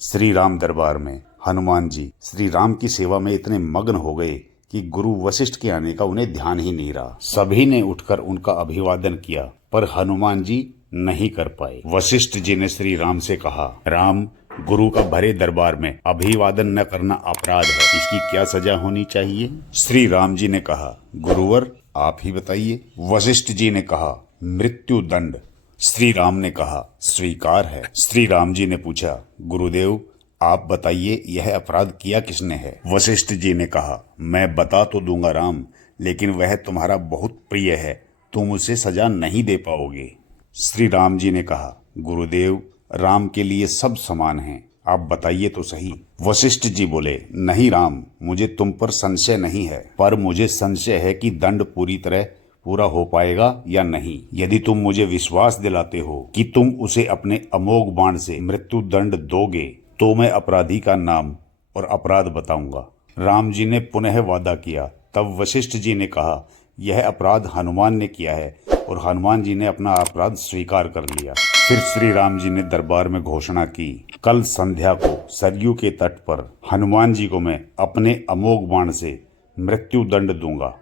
श्री राम दरबार में हनुमान जी श्री राम की सेवा में इतने मग्न हो गए कि गुरु वशिष्ठ के आने का उन्हें ध्यान ही नहीं रहा। सभी ने उठकर उनका अभिवादन किया, पर हनुमान जी नहीं कर पाए। वशिष्ठ जी ने श्री राम से कहा, राम, गुरु का भरे दरबार में अभिवादन न करना अपराध है, इसकी क्या सजा होनी चाहिए? श्री राम जी ने कहा, गुरुवर आप ही बताइए। वशिष्ठ जी ने कहा, मृत्यु दंड। श्री राम ने कहा, स्वीकार है। श्री राम जी ने पूछा, गुरुदेव आप बताइए यह अपराध किया किसने है? वशिष्ठ जी ने कहा, मैं बता तो दूंगा राम, लेकिन वह तुम्हारा बहुत प्रिय है, तुम उसे सजा नहीं दे पाओगे। श्री राम जी ने कहा, गुरुदेव राम के लिए सब समान हैं, आप बताइए तो सही। वशिष्ठ जी बोले, नहीं राम, मुझे तुम पर संशय नहीं है, पर मुझे संशय है कि दंड पूरी तरह पूरा हो पाएगा या नहीं। यदि तुम मुझे विश्वास दिलाते हो कि तुम उसे अपने अमोघ बाण से मृत्यु दंड दोगे, तो मैं अपराधी का नाम और अपराध बताऊंगा। राम जी ने पुनः वादा किया। तब वशिष्ठ जी ने कहा, यह अपराध हनुमान ने किया है, और हनुमान जी ने अपना अपराध स्वीकार कर लिया। फिर श्री राम जी ने दरबार में घोषणा की, कल संध्या को सरयू के तट पर हनुमान जी को मैं अपने अमोघ बाण से मृत्यु दंड दूंगा।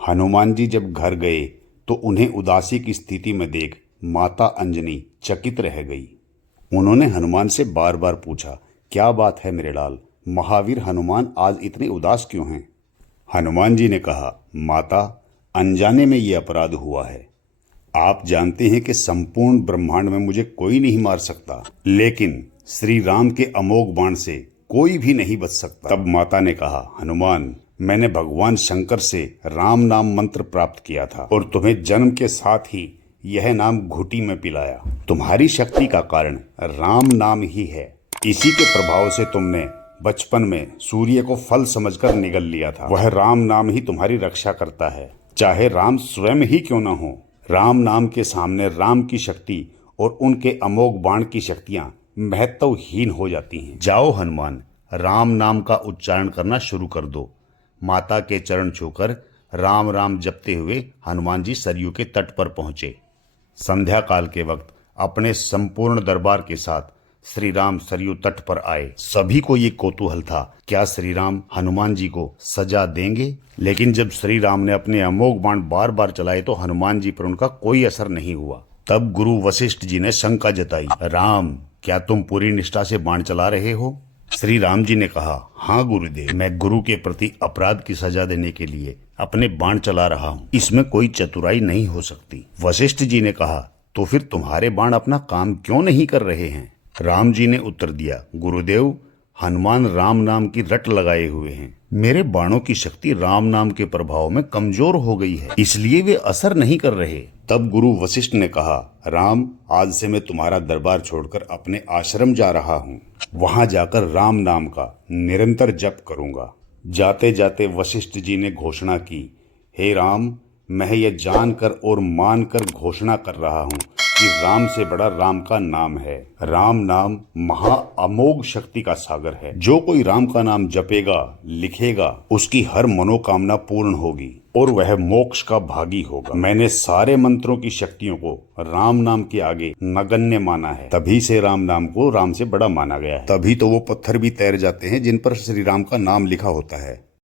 हनुमान जी जब घर गए तो उन्हें उदासी की स्थिति में देख माता अंजनी चकित रह गई। उन्होंने हनुमान से बार बार पूछा, क्या बात है मेरे लाल, महावीर हनुमान आज इतने उदास क्यों हैं? हनुमान जी ने कहा, माता, अनजाने में ये अपराध हुआ है। आप जानते हैं कि संपूर्ण ब्रह्मांड में मुझे कोई नहीं मार सकता, लेकिन श्री राम के अमोघ बाण से कोई भी नहीं बच सकता। तब माता ने कहा, हनुमान, मैंने भगवान शंकर से राम नाम मंत्र प्राप्त किया था और तुम्हें जन्म के साथ ही यह नाम घुटी में पिलाया। तुम्हारी शक्ति का कारण राम नाम ही है। इसी के प्रभाव से तुमने बचपन में सूर्य को फल समझकर निगल लिया था। वह राम नाम ही तुम्हारी रक्षा करता है, चाहे राम स्वयं ही क्यों न हो। राम नाम के सामने राम की शक्ति और उनके अमोघ बाण की शक्तियां महत्वहीन हो जाती हैं। जाओ हनुमान, राम नाम का उच्चारण करना शुरू कर दो। माता के चरण छूकर राम राम जपते हुए हनुमान जी सरयू के तट पर पहुंचे। संध्या काल के वक्त अपने संपूर्ण दरबार के साथ श्री राम सरयू तट पर आए। सभी को ये कौतूहल था, क्या श्री राम हनुमान जी को सजा देंगे? लेकिन जब श्री राम ने अपने अमोघ बाण बार बार चलाए तो हनुमान जी पर उनका कोई असर नहीं हुआ। तब गुरु वशिष्ठ जी ने शंका जताई, राम, क्या तुम पूरी निष्ठा से बाण चला रहे हो? श्री राम जी ने कहा, हाँ गुरुदेव, मैं गुरु के प्रति अपराध की सजा देने के लिए अपने बाण चला रहा हूँ, इसमें कोई चतुराई नहीं हो सकती। वशिष्ठ जी ने कहा, तो फिर तुम्हारे बाण अपना काम क्यों नहीं कर रहे हैं? राम जी ने उत्तर दिया, गुरुदेव, हनुमान राम नाम की रट लगाए हुए हैं। मेरे बाणों की शक्ति राम नाम के प्रभाव में कमजोर हो गई है, इसलिए वे असर नहीं कर रहे। तब गुरु वशिष्ठ ने कहा, राम, आज से मैं तुम्हारा दरबार छोड़कर अपने आश्रम जा रहा हूँ। वहां जाकर राम नाम का निरंतर जप करूंगा। जाते जाते वशिष्ठ जी ने घोषणा की, हे राम, मैं ये जानकर और मानकर घोषणा कर रहा हूँ कि राम से बड़ा राम का नाम है। राम नाम महा अमोघ शक्ति का सागर है। जो कोई राम का नाम जपेगा, लिखेगा, उसकी हर मनोकामना पूर्ण होगी और वह मोक्ष का भागी होगा। मैंने सारे मंत्रों की शक्तियों को राम नाम के आगे नगण्य माना है, तभी से राम नाम को राम से बड़ा माना गया है। तभी तो वो पत्थर भी तैर जाते हैं जिन पर श्री राम का नाम लिखा होता है।